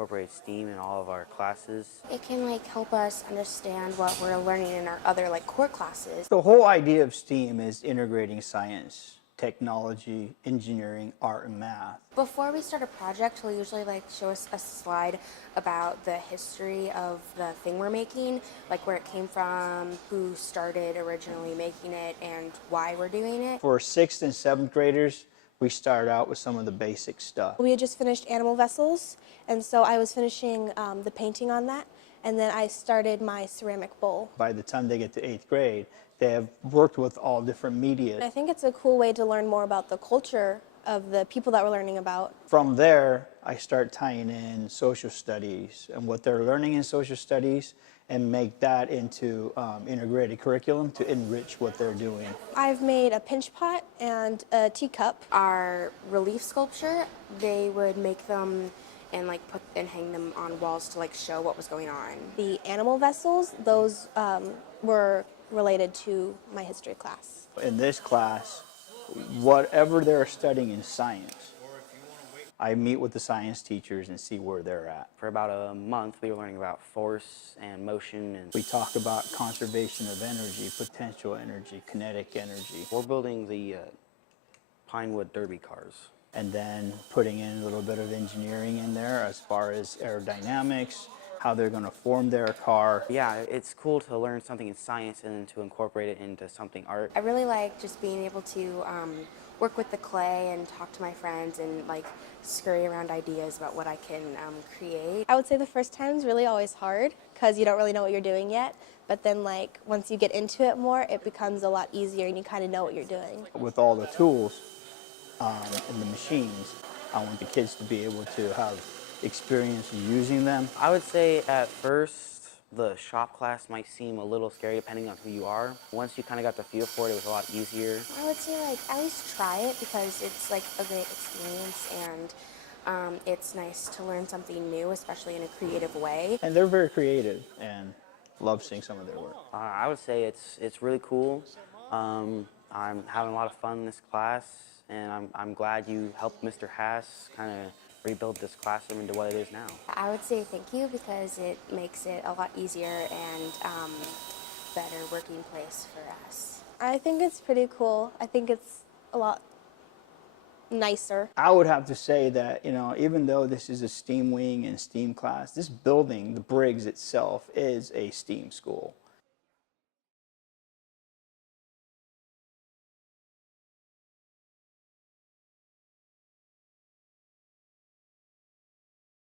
incorporate STEAM in all of our classes. It can help us understand what we're learning in our other core classes. The whole idea of STEAM is integrating science, technology, engineering, art, and math. Before we start a project, we'll usually show us a slide about the history of the thing we're making, like where it came from, who started originally making it, and why we're doing it. For 6th and 7th graders, we started out with some of the basic stuff. We had just finished animal vessels, and so I was finishing the painting on that, and then I started my ceramic bowl. By the time they get to 8th grade, they have worked with all different media. I think it's a cool way to learn more about the culture of the people that we're learning about. From there, I start tying in social studies and what they're learning in social studies and make that into integrated curriculum to enrich what they're doing. I've made a pinch pot and a teacup. Our relief sculpture, they would make them and put and hang them on walls to show what was going on. The animal vessels, those were related to my history class. In this class, whatever they're studying in science, I meet with the science teachers and see where they're at. For about a month, we were learning about force and motion. And we talk about conservation of energy, potential energy, kinetic energy. We're building the Pinewood Derby cars. And then putting in a little bit of engineering in there as far as aerodynamics, how they're going to form their car. Yeah, it's cool to learn something in science and then to incorporate it into something art. I really like just being able to work with the clay and talk to my friends and scurry around ideas about what I can create. I would say the first time is really always hard because you don't really know what you're doing yet. But then once you get into it more, it becomes a lot easier and you kind of know what you're doing. With all the tools and the machines, I want the kids to be able to have experience using them. I would say at first the shop class might seem a little scary depending on who you are. Once you kind of got the feel for it, it was a lot easier. I would say at least try it because it's a great experience and it's nice to learn something new, especially in a creative way. And they're very creative and love seeing some of their work. I would say it's really cool. I'm having a lot of fun in this class, and I'm glad you helped Mr. Haas kind of rebuild this classroom into what it is now. I would say thank you because it makes it a lot easier and better working place for us. I think it's pretty cool. I think it's a lot nicer. I would have to say that, even though this is a STEAM wing and STEAM class, this building, the Briggs itself, is a STEAM school.